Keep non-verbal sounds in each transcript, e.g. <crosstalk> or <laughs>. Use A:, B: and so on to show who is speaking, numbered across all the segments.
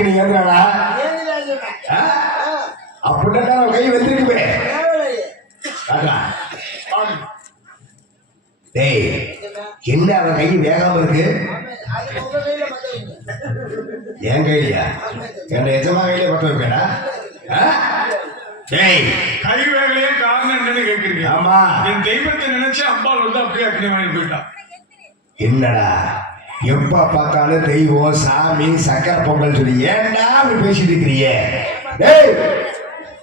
A: அக்கினி ஏந்திரானா அப்படின்னா கை வந்துருக்குமே. டேய் என்ன அவன் கை வேகாம இருக்கு? என் கையிலயா என் எஜமா கையிலே பத்த வைப்பேனா ஆ? டேய்.
B: கை வேகலையே காரணம் என்னன்னு கேக்குறீங்க
A: ஆமா.
B: என் தெய்வத்தை நினைச்சு அம்பாள் வந்து அப்படியே அக்னி வாங்கி போயிட்டான்
A: என்னடா? எப்ப பார்த்தாலும் தெய்வம் சாமி சக்கரை பொங்கல் சொல்லி ஏன்டா அப்படி பேசிட்டு இருக்கிறியே டேய்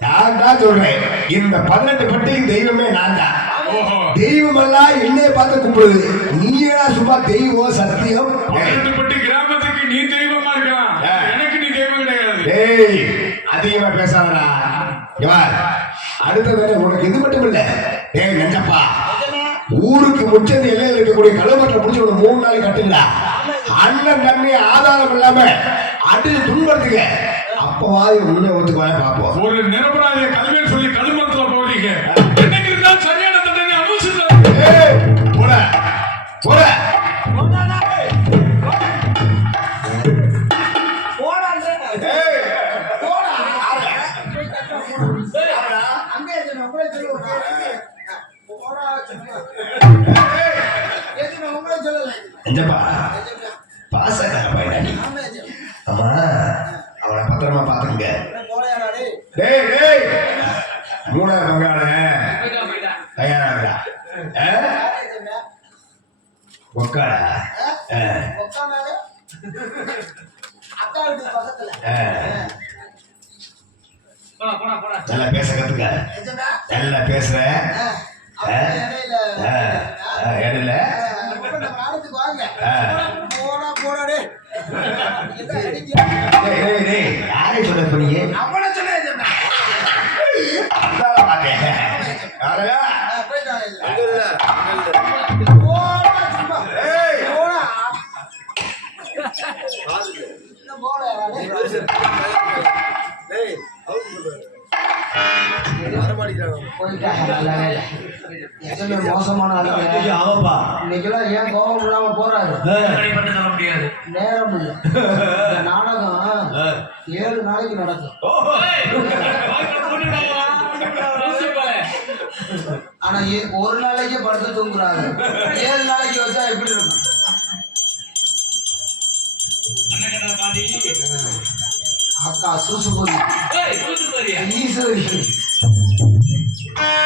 A: நான் தான் சொல்றேன். இந்த பதினெட்டு பட்டிக்கு தெய்வமே நான் தான்.
B: ஓஹோ.
A: தெய்வம் எல்லாம் என்னைய பார்த்து கும்பிடுது. நீ ஏடா சும்மா தெய்வம் சத்தியம். டேய்,
B: பதினெட்டுப்பட்டி கிராமத்துக்கு நீ தெய்வமா இருக்கலாம். எனக்கு நீ தெய்வம் கிடையாது.
A: டேய் அதிகமா பேசாதடா. இவார் அடுத்தது உனக்கு இது மட்டும் இல்ல. டேய் நெஞ்சப்பா. ஊருக்கு முச்சது எல்லையில் இருக்கக்கூடிய கழுவற்ற முடிச்சு ஒரு மூணு நாளைக்கு கட்டுங்களா அண்ணன் தண்ணி ஆதாரம் இல்லாம அடிச்சு துன்படுத்துங்க அப்பவாது முன்னே ஒத்துக்குவாங்க பார்ப்போம்
B: ஒரு நிரபராதிய கல்வின்னு சொல்லி கழுமரத்துல போறீங்க என்னைக்கு இருந்தாலும் சரியான தண்டனை அனுபவிச்சுதான்
A: போட போட ஏய், நல்ல
C: வேலை எத்தனை மோசமான ஆளுங்க?
A: ஆமாப்பா.
C: இன்னைக்கெல்லாம் ஏன் கோபம் இல்லாம போறாரு?
B: சொல்ல முடியாது.
C: நேரம் இல்லை. இந்த நாடகம் ஏழு நாளைக்கு நடக்கும். ஆனா ஒரு நாளைக்கு படுத்து தூங்குறாங்க ஏழு நாளைக்கு வச்சா எப்படி இருக்கும்? அக்கா சூசுபதி ஈஸ்வரி
B: 아...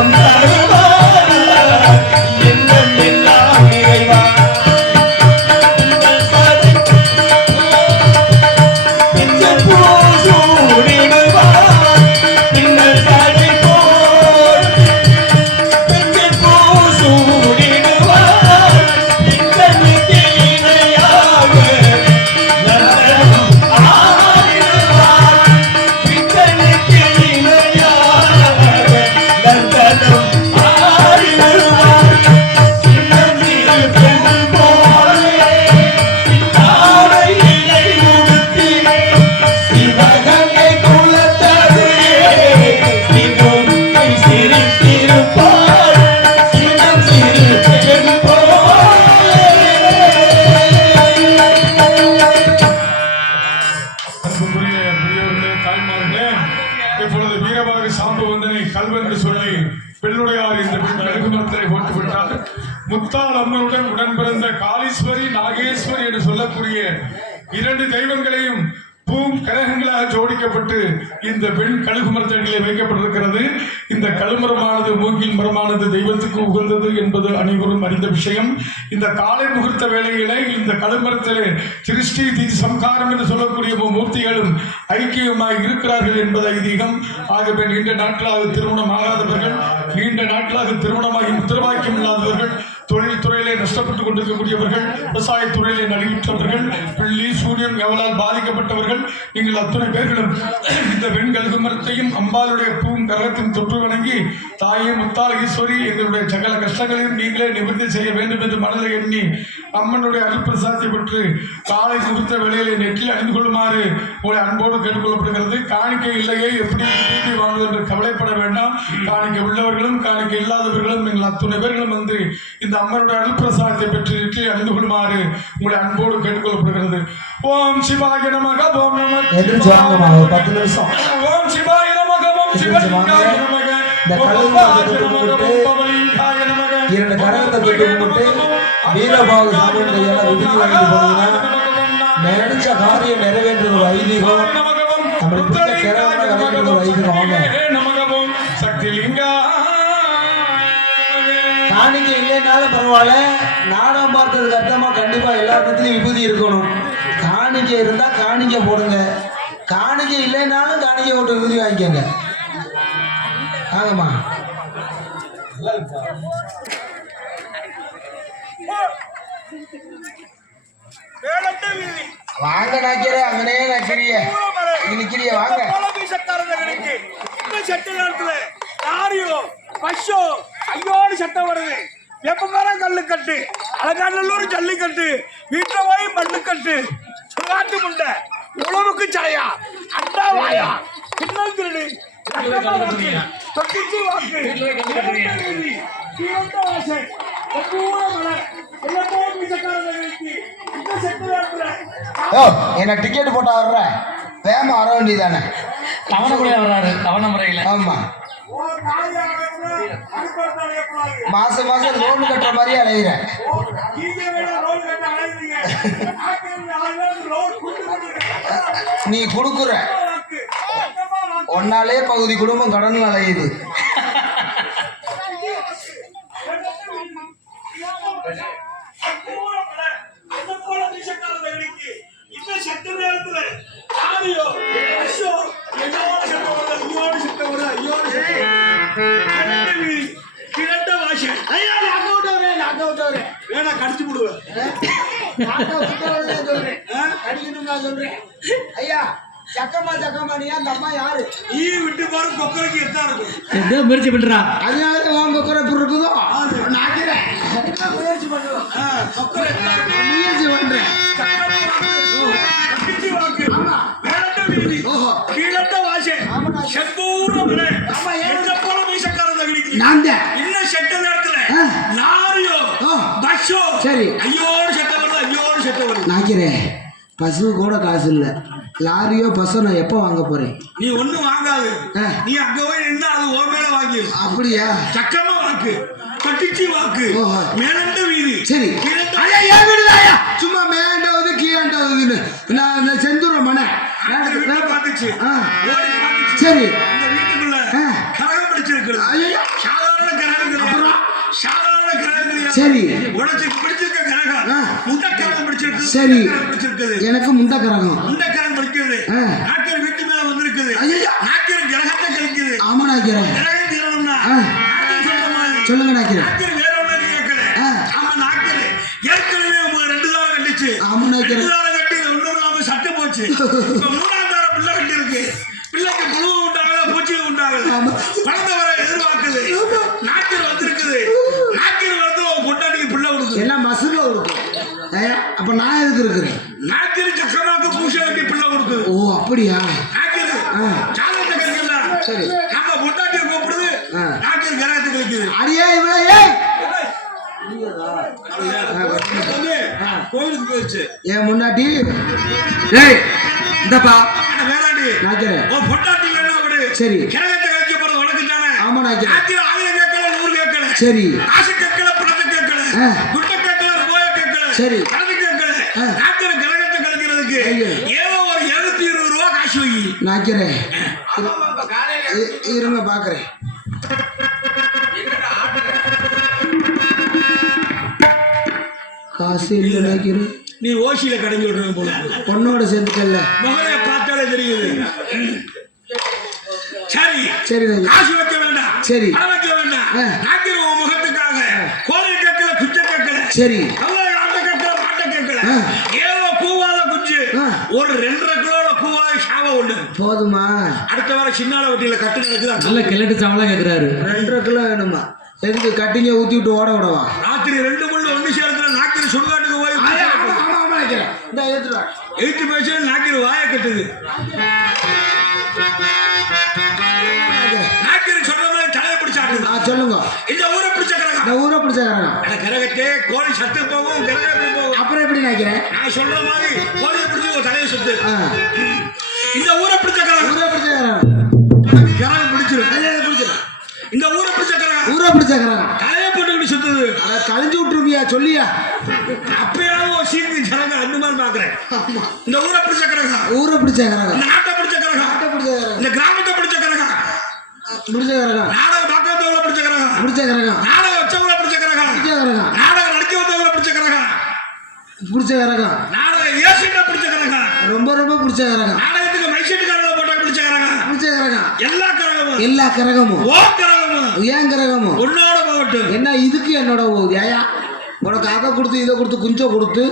B: I'm வீரபாக வந்தனை கல்வென்று சொல்லி பெண்ணுடையார் இந்த பெண் கழுகுமரத்தை போட்டு விட்டார் முத்தாள் அம்மனுடன் உடன் பிறந்த காளீஸ்வரி நாகேஸ்வரி என்று சொல்லக்கூடிய இரண்டு தெய்வங்களையும் பூம் கழகங்களாக ஜோடிக்கப்பட்டு இந்த பெண் கழுகு மரத்தடியிலே வைக்கப்பட்டிருக்கிறது. இந்த கழுமரமானது மூங்கில் மரமானது தெய்வத்துக்கு உகந்தது என்பது அனைவரும் அறிந்த விஷயம். இந்த காலை முகூர்த்த வேளையிலே இந்த கழுமரத்திலே திருஷ்டி தீ சம்காரம் என்று சொல்லக்கூடிய மூர்த்திகளும் ஐக்கியமாய் இருக்கிறார்கள் என்பது ஐதீகம். ஆகவே நீண்ட நாட்களாக திருமணம் ஆகாதவர்கள் நீண்ட நாட்களாக திருமணமாகி உத்தரவாக்கியம் இல்லாதவர்கள் தொழில் துறையிலே நஷ்டப்பட்டுக் கொண்டிருக்கக்கூடியவர்கள் விவசாய துறையிலே நலிவுற்றவர்கள் பிள்ளி சூரியன் எவலால் பாதிக்கப்பட்டவர்கள் நீங்கள் அத்தனை பேர்களும் இந்த வெண்கல் விமரத்தையும் அம்பாளுடைய பூம் கரகத்தின் தொற்று வணங்கி தாயே முத்தாள் ஈஸ்வரி எங்களுடைய சகல கஷ்டங்களையும் நீங்களே நிவர்த்தி செய்ய வேண்டும் என்று மனதை எண்ணி அம்மனுடைய அருப்பிரசாத்தி பெற்று காலை குறித்த வேளையிலே நெற்றில் அணிந்து கொள்ளுமாறு உங்களை அன்போடு கேட்டுக்கொள்ளப்படுகிறது. காணிக்கை இல்லையே எப்படி வீதி வாழ்வது என்று கவலைப்பட வேண்டாம். காணிக்கை உள்ளவர்களும் காணிக்கை இல்லாதவர்களும் நீங்கள் அத்துணை பேர்களும் வந்து இந்த அம்மனுடைய அருட்பிரசாதத்தை பெற்று நெற்றில் அணிந்து கொள்ளுமாறு உங்களை அன்போடு கேட்டுக்கொள்ளப்படுகிறது. ஓம் சிவாய நமக ஓம் நம
C: எந்திரிச்சு வாங்கம்மா ஒரு பத்து நிமிஷம்.
B: ஓம் சிவாய நமக ஓம்
C: வாங்க.
B: சிவாய நமக. நமக நமக.
C: இரண்டு கரகத்தை தொட்டு கும்பிட்டு வீரபாகு சாமி கையால விதிக்கு வாங்கிட்டு போனீங்கன்னா நினைச்ச காரியம் நிறைவேற்றது ஒரு ஐதீகம். நம்மளுக்கு பிடிச்ச கிழமை கலைஞர்கள் ஒரு ஐதீகம். வாங்க இல்லைனாலும் பரவாயில்ல நாடகம் பார்த்ததுக்கு அர்த்தமா கண்டிப்பா எல்லா இடத்துலயும் விபூதி இருக்கணும் காணிக்கை இருந்தா காணிக்கை போடுங்க காணிக்கை இல்லைனாலும் காணிக்கை போட்டு விபூதி வாங்கிக்கோங்க ஆகமா வாங்க நாக்கிறே அங்கனே நக்கிறிய நிக்கிறிய வாங்க
D: ஐயோடு சட்டம் வருது எப்பமரம் கல்லுக்கட்டு அலங்காநல்லூர் ஜல்லிக்கட்டு. வீட்டுல போய் மண்ணுக்கட்டு சுகாட்டு முண்டை. உழவுக்கு சடையா அண்டா வாயா. பின்னல் திருடு. தொட்டிச்சு வாக்கு, சீரண்ட வாசை,
C: என்ன டிக்கெட் போட்டா வர்ற? வேகமா வர வேண்டியதானே
E: தவணை வர்றாரு. தவணை முறையில்.
C: ஆமா. மாசம் மாசம் லோன் கட்டுற மாதிரி அலையிறேன். நீ கொடுக்குற. ஒன்னாலே பகுதி குடும்பம் கடன் அலையுது. ஐயா சக்கமா சக்கமா நீ அந்த அம்மா யாரு
D: ஈ விட்டு பாரு கொக்கரைக்கு எத்தா இருக்கும்
E: எதோ முயற்சி பண்றா
C: அதனால வாங்க குறைப்பு இருக்குதோ நாக்கிறேன்
D: முயற்சி பண்ணுவோம் கொக்கரை
C: முயற்சி பண்றேன்
D: வாக்கு மேலட்ட வீதி
C: ஓஹோ.
D: கீழட்ட வாசை மலை
C: ஆமா, நான்
D: இன்னும் செட்ட நேரத்துல. லாரியோ. பஸ்ஸோ
C: சரி.
D: ஐயோடு செட்ட வருது ஐயோடு செட்ட வருது
C: நாக்கிறேன் பசு கூட காசு இல்ல. லாரியோ பஸ்ஸோ நான் எப்போ வாங்க போறேன்?
D: நீ ஒண்ணும் வாங்காது. நீ அங்க போய் நின்று அது ஓ மேல வாங்கி
C: அப்படியா?
D: சக்கமா வாக்கு கட்டிச்சி வாக்கு. மேலண்ட வீதி
C: சரி. ஐயா ஏன் விடுதாயா சும்மா மேண்டாவது கீழாண்டாவதுன்னு. நான் செந்தூர மனை.
D: பாத்துச்சு
C: சரி.
D: இந்த வீட்டுக்குள்ள. கரகம் பிடிச்சிருக்கிறது.
C: ஐயோ
D: சாதாரண
C: அப்புறம்?
D: சாதாரண கிரகங்கள்
C: சரி.
D: உடச்சு பிடிச்சிருக்க
C: சரி. எனக்கு முண்டை கரகம்
D: முண்டை கிரகம் பிடிக்கிறது. நாட்டியர் வீட்டு மேல வந்திருக்குது. நாட்டியர் கிரகத்தை கழிக்குது.
C: ஆமா
D: கிரகம் தீரணும்னா
C: சொல்லுங்க
D: வேற ஒண்ணு கேட்கல. ஆமா ஏற்கனவே ரெண்டு தாரம் கட்டிச்சு.
C: ஆமா
D: ரெண்டு தாரம் கட்டி இல்லாம சட்டை போச்சு. <laughs> இப்ப மூணாம் தாரம் பிள்ளை கட்டி இருக்கு பிள்ளைக்கு புழு உண்டாகல பூச்சி. குழந்தை வர எதிர்பார்க்குது. நாட்டியர் வந்திருக்குது. நாட்டியர் வந்து பொண்டாட்டிக்கு பிள்ளை கொடுக்குது.
C: எல்லாம் பஸ்ஸில் இருக்கும் ஐயா அப்ப நான் எதுக்கு இருக்கிறேன்?
D: நாட்டியர் சக்கரமாக்கு பூசை கட்டி பிள்ளை கொடுக்குது.
C: ஓ அப்படியா?
D: நாட்டியர்
C: ஆ.
D: சாதத்தை கறிக்கல
C: சரி.
D: நம்ம பொண்டாட்டியை கூப்பிடுது. நாட்டியர் கிரகத்தை கழிக்குது.
C: அடியே இவளே ஏய்!
D: கோயிலுக்கு போயிடுச்சு.
C: என் முன்னாடி? ஏய் இந்தப்பா.
D: அட வேளாண்டி
C: நாக்கிறேன்
D: உன் பொண்டாட்டி
C: சரி.
D: கிரகத்தை கழிக்க போறது உனக்கு தானே
C: ஆமா.
D: ஆத்திரம் ஆயிரம் கேட்கல நூறு கேட்கல.
C: சரி.
D: பணத்தை ரூபாய கேட்கல
C: சரி.
D: கிரகத்தை கழிக்கிறதுக்கு
C: ஐயோ.
D: ஏதோ ஒரு இருபது ரூபா காசு வை.
C: நாய்க்கிறேன். இ- இருங்க பாக்குறேன். காசு இல்லை
D: நீ ஓசியில கடைஞ்சு விடுறேன் போல.
C: பொண்ணோட சேர்ந்துக்கல்ல.
D: மகனை பார்த்தாலே தெரியுது. சரி.
C: சரி
D: காசு வைக்க வேண்டாம்.
C: சரி.
D: வைக்க வேண்டாம்
C: ஆ.
D: நாக்கிற உன் முகத்துக்காக கோழி கேட்கல குச்சை கேட்கல
C: சரி.
D: ஏதோ கூவாத குஞ்சு. ஒரு ரெண்டரை கிலோல கூவாத சாவ ஒண்ணு
C: போதுமா
D: அடுத்த வாரம் சின்னால வட்டியில கட்டு நடக்குதா
E: நல்ல கிழட்டு சாவலா கேக்குறாரு
C: ரெண்டரை கிலோ வேணுமா எதுக்கு கட்டிங்க ஊத்தி விட்டு ஓட விடவா
D: ராத்திரி ரெண்டு முள்ளு ஒண்ணு சேர்த்துல நாக்கிற சுடுகாட்டுக்கு போய்
C: இந்த ஏத்துடா
D: எயித்து பேசுல நாக்கிற வாய கட்டுது கோழி சத்து போகும் கிரகம் எப்படி போகும்
C: அப்புறம் எப்படி நினைக்கிறேன்
D: நான் சொல்ற மாதிரி கோழியை பிடிச்சி ஒரு தலையை சுத்து இந்த ஊரை பிடிச்ச கிரகம்
C: ஊரை பிடிச்சாங்க
D: கிரகம் பிடிச்சிரும்
C: பிடிச்சிடும்
D: இந்த ஊரை பிடிச்ச கிரகம்
C: ஊரை பிடிச்சாங்க
D: தலையை போட்டுக்கிட்டு சுத்துது
C: அதை கழிஞ்சு விட்டுருவியா சொல்லியா
D: அப்பயாவது ஒரு சீக்கிரம் கிரகம் அந்த மாதிரி பாக்குறேன் இந்த ஊரை பிடிச்ச கிரகம்
C: ஊரை பிடிச்சாங்க
D: இந்த நாட்டை பிடிச்ச கிரகம்
C: பிடிச்சாங்க
D: இந்த கிராமத்தை பிடிச்ச கிரகம்
C: பிடிச்சாங்க
D: நாடக பார்க்காதவங்கள பிடிச்ச கிரகம்
C: பிடிச்சாங்க
D: நாடக வச்சவங்கள பிடிச்ச கிரகம்
C: பிடிச்சாங்க
D: நாடகம் நடிக்க வந்தவங்கள பிடிச்ச கிரகம்
C: பிடிச்சாங்க
D: நாடக ஏசிட்ட பிடிச்ச கிரகம்.
C: ரொம்ப ரொம்ப பிடிச்சாங்க
D: நாடகத்துக்கு மைசெட்டுக்காரங்க போட்ட பிடிச்ச கிரகம். எல்லா கிரகமும்.
C: எல்லா கிரகமும்.
D: ஓ கிரகமும்.
C: ஏன் கிரகமும்?
D: உன்னோட போகட்டும்.
C: என்ன இதுக்கு என்னோட ஏயா? உனக்கு அதை கொடுத்து இதை கொடுத்து குஞ்சை கொடுத்து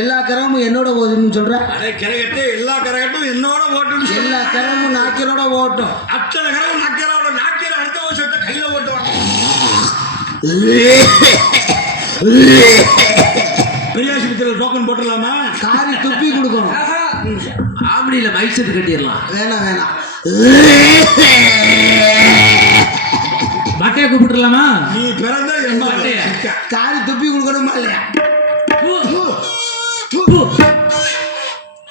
C: எல்லா கிரகமும் என்னோட போகுதுன்னு சொல்ற?
D: அதே கிரகத்தை எல்லா கிரகட்டும் என்னோட சொல்லு.
C: எல்லா கிரகமும் நாக்கினோட ஓட்டும்
D: அத்தனை கிரகம் நாக்கியரோட நாக்கியர் அடுத்த வருஷத்தை கையில ஓட்டுவாங்க பெரியாஸ்பத்திரியில் டோக்கன் போட்டுடலாமா
C: காரி துப்பி கொடுக்கணும்
E: ஆம்படியில மைக் செட் கட்டிடலாம்
C: வேணாம் வேணாம்
E: பட்டையை கூப்பிட்டுலாமா
D: நீ பிறந்த
E: மாட்டையா?
C: காரி துப்பி கொடுக்கணுமா இல்லையா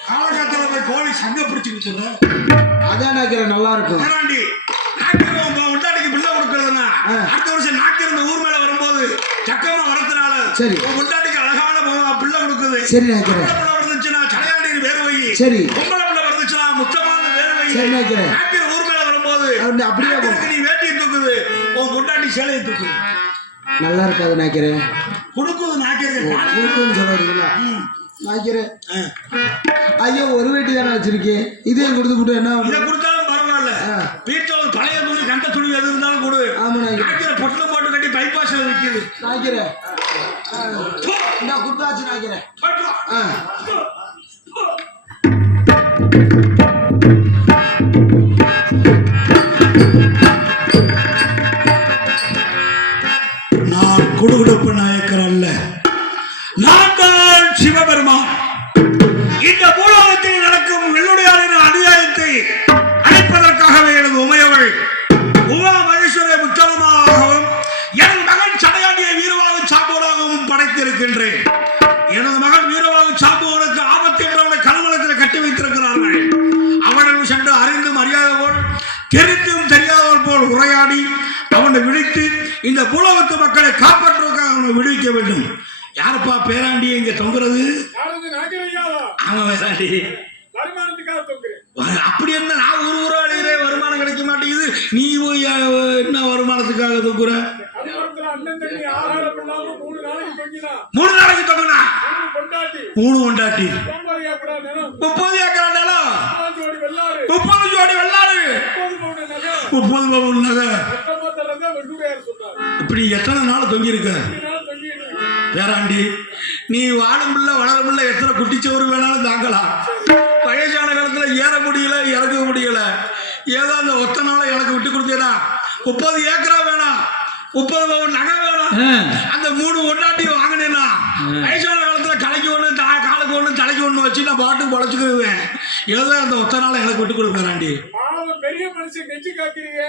D: காலகாலத்துல போய் கோழி சங்க பிடிச்சிக்கிட்டு சொல்ற.
C: அதான் நாக்கிறேன் நல்லா இருக்கும்
D: முண்டாட்டிக்கு பிள்ளை கொடுக்கறதுன்னா,
C: ஆ.
D: அடுத்த வருஷம் நாக்கியர் இந்த ஊர் மேல வரும்போது சக்கமா வரதுனால
C: சரி.
D: உன் முண்டாட்டிக்கு அழகான பிள்ளை கொடுக்குது
C: சரி
D: பிறந்துச்சுன்னா சடையாண்டின்னு பேர் வை.
C: சரி.
D: பொம்பளை பிள்ளை பிறந்துச்சுன்னா முத்தமான பேர் வை.
C: சரி, நாக்கிறேன்.
D: நாக்கியர் ஊர் மேல வரும்போது
C: அப்படி- அப்படியே
D: நீ வேட்டியை தூக்குது. உன் முண்டாட்டி சேலையை தூக்குது
C: நல்லா இருக்காது நாக்கிறேன்
D: கொடுக்குது நாக்கியருக்கு
C: கொடுக்குன்னு சொல்றீங்களா? நாக்கிறேன் ஐயோ ஒரு வேட்டி தானே வச்சிருக்கேன் இதையும் கொடுத்து விட்டு என்ன
D: இதை? கொடுத்தாலும் பரவாயில்ல. வீட்டுல பழைய துணி கண்ட துணி எது இருந்தாலும் கொடு.
C: ஆமா, நாய்க்கு.
D: நாக்கியர் பொட்டலம் போட்டு கட்டி பைபாஸ்ல விற்கிது
C: நாக்கிறேன்
D: வ- அப்படி என்ன நான் ஒரு ஊரா அழுகிறேன். வருமானம் கிடைக்க மாட்டேங்குது. நீ போய் என்ன வருமானத்துக்காக தொங்குற?
B: மூணு நாளைக்கு தொங்கினா.
D: மூணு
B: கொண்டாட்டி
D: முப்பது ஏக்கர் நிலம்?
B: முப்பது ஜோடி
D: வெள்ளாடு
B: முப்பது பவுன் நகை.
D: இப்படி எத்தனை நாள் தொங்கி வேறாண்டி நீ வாழும் பிள்ளை வளரும் பிள்ளை எத்தனை குட்டிச்சோறு வேணாலும் தாங்கலாம். வயசான காலத்துல ஏற முடியல இறக்க முடியல. ஏதோ அந்த ஒத்த நாளை எனக்கு விட்டு கொடுத்தேனா? முப்பது ஏக்கரா வேணாம் முப்பது பவுன் நகை வேணும். அந்த மூணு ஒண்டாட்டியும் வாங்கினேன்னா வயசான காலத்துல கலைக்கு ஒண்ணு தா- காலுக்கு ஒண்ணு தலைக்கு ஒண்ணு வச்சு நான் பாட்டுக்கு பொழைச்சுக்குவேன் ஏதோ அந்த ஒத்த நாளை எனக்கு விட்டு கொடுப்பேராண்டி
B: பாவம் பெரிய மனுஷன் கெஞ்சி காக்கிறீங்க.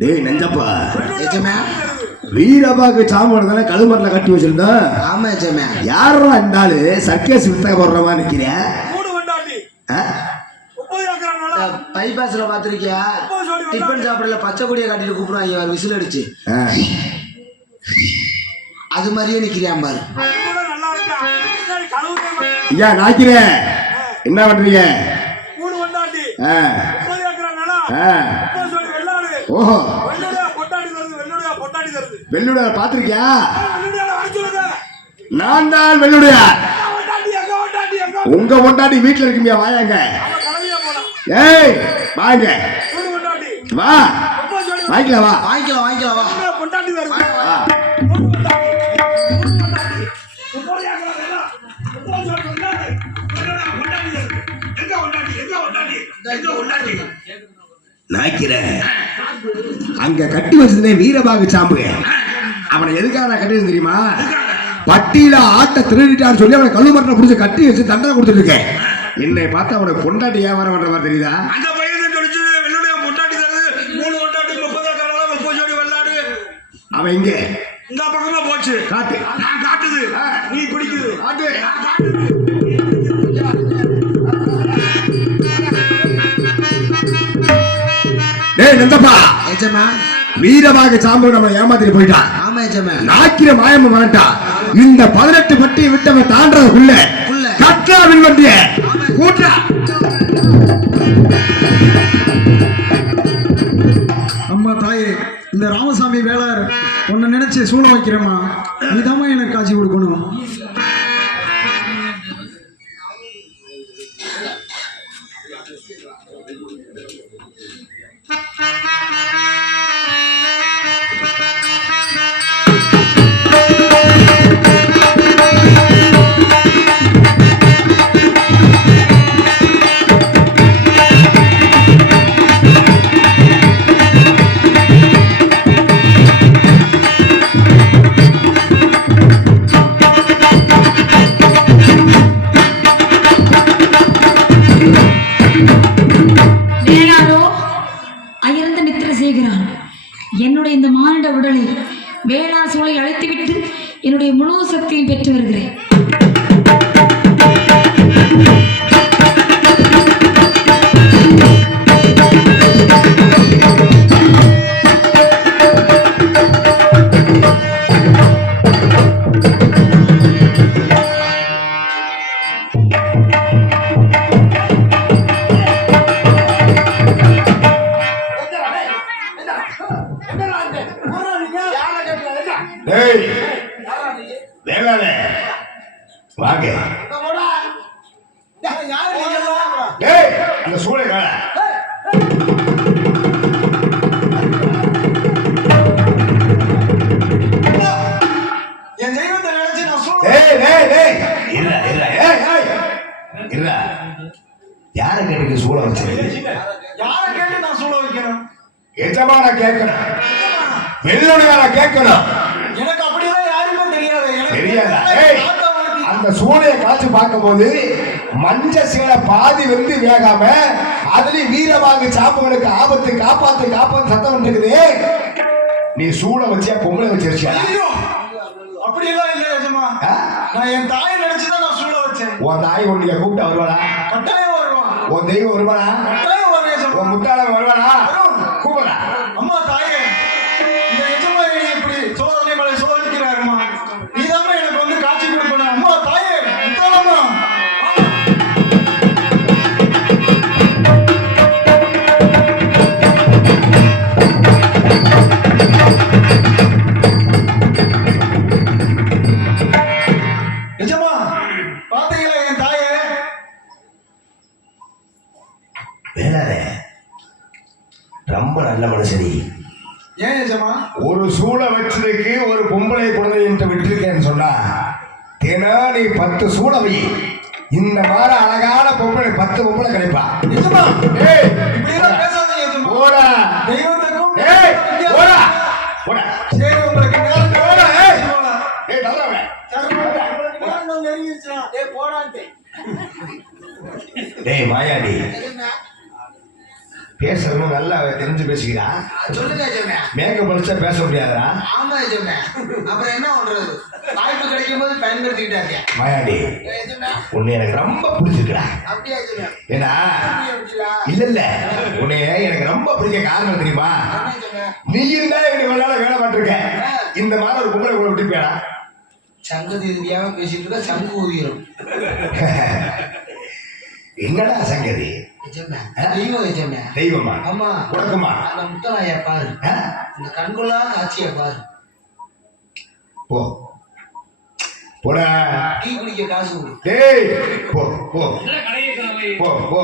A: டேய் நெஞ்சப்பா.
C: எஜமா
A: வீரபாக்கு சாமான் தானே கழுமரில் கட்டி வச்சிருந்தோம்
C: ஆமா எஜமா
A: யாரா இருந்தாலு சர்க்கஸ் வித்தக?
D: முப்பது ஏக்கர் நிலம்
C: பைபாஸ்ல பாத்திருக்கியா டிஃபன் சாப்பிடல பச்சை கொடியை கட்டிட்டு கூப்பிடுவாங்க அவர் விசில் அடிச்சு. அது மாதிரியே நிக்கிறியாம் பாரு.
A: ஐயா நாய்க்கிற என்ன பண்றீங்க? ஓஹோ.
D: வெள்ளுடைய
A: பாத்திருக்கியா நான் தான் வெள்ளுடைய? உங்க பொண்டாட்டி வீட்டுல இருக்குமியா? வாயாங்க ஏய் வாங்க வா வாங்கிக்கலாம் வா.
C: வாங்கிக்கலாம் வாங்கிக்கலாம் வா.
D: கொண்டாடி
A: வா.
D: எங்க எங்க எங்க
A: நாய்க்கிற அங்க கட்டி வச்சிருந்தேன் வீரபாகு சாம்புக அவனை எதுக்காக கட்டி தெரியுமா? பட்டியில ஆட்ட திருடிட்டான்னு சொல்லி அவனை கல்லு மரத்தை பிடிச்சி கட்டி வச்சு தண்டனை கொடுத்துட்டு இருக்கேன் என்னை பார்த்து அவனை கொண்டாட்டி வியாபாரம் பண்ற மாதிரி தெரியுதா? அவன் இங்க
D: இந்த பக்கமா போச்சு.
A: காட்டு.
D: நான் காட்டுது. நீ பிடிக்குது.
A: காட்டு. நந்தப்பா வீரபாகு சாம்பு நம்ம ஏமாத்திட்டு போயிட்டான்.
C: ஆமா எஜமா.
A: நாக்கிற மாயம வேண்டாம் இந்த பதினெட்டு பட்டியை விட்டவன் தாண்டதுக்குள்ள
C: உள்ள.
A: கட்லாவின் வண்டிய கூட்டா
F: அம்மா தாயே இந்த ராமசாமி வேளார் உன்னை நினைச்சு சூழ வைக்கிறேம்மா. நீதாம்மா எனக்கு காட்சி கொடுக்கணும்.
A: காய்ச்சி பார்க்கும்போது மஞ்ச சீலை பாதி வந்து வேகாம அதுலயும் வீரவாங்க சாப்பவனுக்கு ஆபத்து காப்பாத்து காப்பாத்து சத்தம் வந்துருக்குது. நீ சூளை வச்சியா பொம்பளை வச்சு வச்சியா
C: ஐயோ அப்படியெல்லாம் இல்ல எஜமா
A: ஆ?
C: நான் என் தாயை நினைச்சுதான் நான் சொல்ல வச்சேன்.
A: உன் தாய் ஒன்றிய கூப்பிட்டா வருவாளா?
C: கட்டாயம் வருவான்.
A: உன் தெய்வம் வருவானா
C: கட்டாயம் எஜமா
A: உன் முத்தாளம் வருவானா
C: ரொம்ப நல்ல மனுஷனி. ஏன் நிஜமா? ஒரு சூளை
A: வச்சிருக்கு ஒரு பொம்பளை குழந்தைகிட்ட விட்டுருக்கேன்னு சொன்னா தினா நீ பத்து சூளவை இந்த மாதிரி அழகான பொம்பளை பத்து பொம்பளை கிடைப்பா.
C: நிஜமா?
A: ஏய் போடா
C: தெய்வத்துக்கும்
A: ஏய் மாயாடி. பேசுறவங்க நல்லா தெரிஞ்சு பேசிக்கிறா
C: சொல்லுங்க எஜமா.
A: மேக்கப் படிச்சா பேச முடியாதுடா
C: ஆமா எஜமா. அப்புறம் என்ன பண்றது வாய்ப்பு கிடைக்கும் போது பயன்படுத்திக்கிட்டாங்க எஜமா.
A: உன்னை எனக்கு ரொம்ப
C: அப்படியா எஜமா?
A: ஏன்னா? இல்ல இல்ல உன்னை எனக்கு ரொம்ப பிடிக்க காரணம் தெரியுமா? நீயும் தான் இப்படி நாளா வேலை பார்த்திருக்க இந்த மாதிரி ஒரு பொம்பளை கூட விட்டு போயடா
C: சங்கதி ரீதியாக பேசிட்டு இருக்க சங்கு ஊதிரும் <laughs>
A: என்னடா சங்கதி.
C: தெய்வம் எஜமா.
A: தெய்வமா?
C: ஆமா.
A: உனக்குமா?
C: அந்த முத்தலாய பாரு? இந்த கண்கொள்ளா காட்சியை பாரு.
A: போ. போடா.
C: டீ குடிக்க காசு கொடு.
A: டேய் போ போ. போ போ.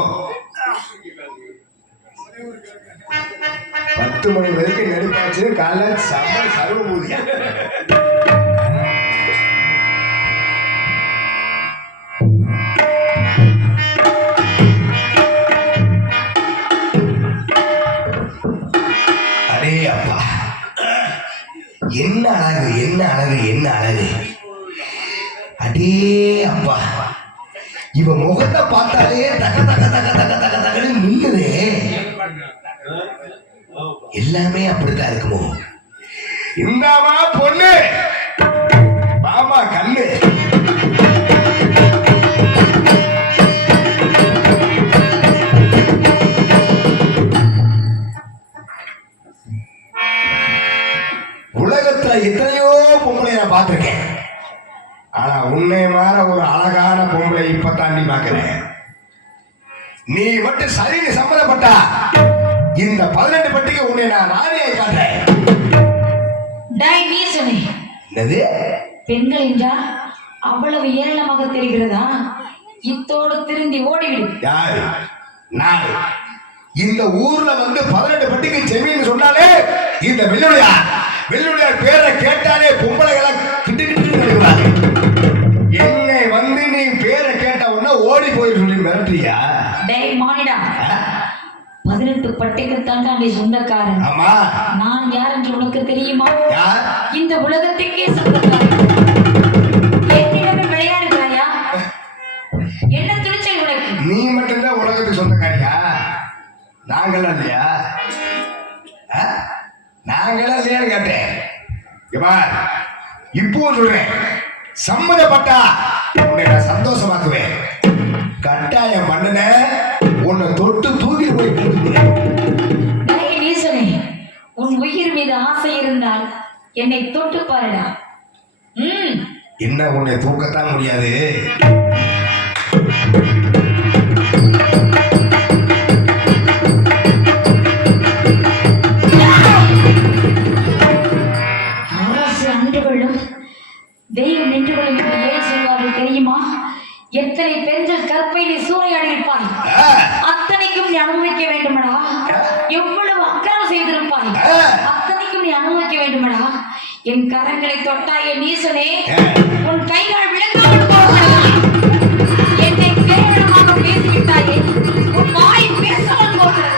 A: பத்து மணி வரைக்கும் நெருப்பாச்சு காலைல செம்ம சர்வ பூதியா அடே என்ன அழகு என்ன அழகு என்ன அழகு? அடே அப்பா. இவ முகத்தை பார்த்தாலே தக தக தக தக தக தகன்னு மின்னுதே. எல்லாமே அப்படித்தான் இருக்குமோ? இந்தாமா பொண்ணு. மாமா கண்ணு. நீ மட்டும் சரின்னு சம்மதப்பட்டா இந்த பதினெட்டு பட்டிக்கு உன்னை நான் ராணியை காட்டுறேன்.
G: டேய் நீசனே
A: என்னது?
G: பெண்கள் என்றால் அவ்வளவு ஏளனமாக தெரிகிறதா? இத்தோடு திரும்பி ஓடிவிடு.
A: யாரு? நான். இந்த ஊர்ல வந்து பதினெட்டு பட்டிக்கு செவின்னு சொன்னாலே இந்த வெள்ளுடையார். வெள்ளுடையார் பேரை கேட்டாலே பொம்பளைகளை கிட்டு கிட்டு என்னை வந்து நீ பேரை கேட்ட உடனே ஓடி போயிரு சொல்லி மிரட்டுறியா?
G: பதினெட்டு பட்டைக்குத்தான் நீ சொந்தக்காரன்.
A: ஆமா.
G: நான் யார் என்று உனக்கு தெரியுமா? இந்த உலகத்துக்கே சொந்தக்காரன். விளையாடுகிறாயா? என்ன துணிச்சல் உனக்கு?
A: நீ மட்டும்தான் உலகத்துக்கு சொந்தக்காரியா? நாங்களாம் இல்லையா? ஆ? நாங்களாம் இல்லையான்னு கேட்டேன். இப்பவும் சொல்றேன். சம்மதப்பட்டா உன்னை நான் சந்தோஷமாக்குவேன். கட்டாயம் பண்ணுன உன்னை தொட்டு
G: உன் உயிர் மீது ஆசை இருந்தால் என்னை தொட்டு பாருடா. ம்.
A: என்ன உன்னை தூக்கத்தான் முடியாது?
G: அரசு அன்றுகளும் தெய்வம் நின்றுகளும் என்று ஏன் சொல்வார்கள் தெரியுமா? எத்தனை பெண்கள் கற்பை நீ சூறையாடியிருப்பாய்
A: ஆ,
G: அத்தனைக்கும் நீ அனுபவிக்க வேண்டுமடா. எவ்வளவு அக்கிரம் செய்திருப்பாய். அத்தனைக்கும் நீ அனுபவிக்க வேண்டுமடா. என் கரங்களை தொட்டாய நீசனே. உன் கைகால் விளங்காமல் போகிறது என்னை கேவலமாக பேசிவிட்டாயே. உன் வாய் பேசாமல் போகிறது.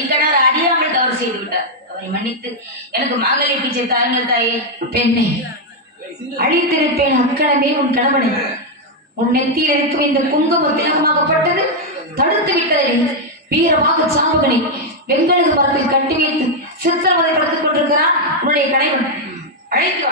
C: எங்கடி
G: அறியாமல் தவறு செய்து விட்டார் அவரை மன்னித்து எனக்கு மாங்கல்ய பிச்சை தாருங்கள் தாயே. பெண்ணை அழித்திருப்பேன் அக்கணமே உன் கணவனை. உன் நெத்தியில் இருக்கும் இந்த குங்குமம் திலகமாகப்பட்டது தடுத்து விட்டதை வீரமாக சாம்பகனை வெண்கழுகு மரத்தில் கட்டி வைத்து சித்திரவதைப்படுத்திக் கொண்டிருக்கிறான் உன்னுடைய கணவன். அழைத்து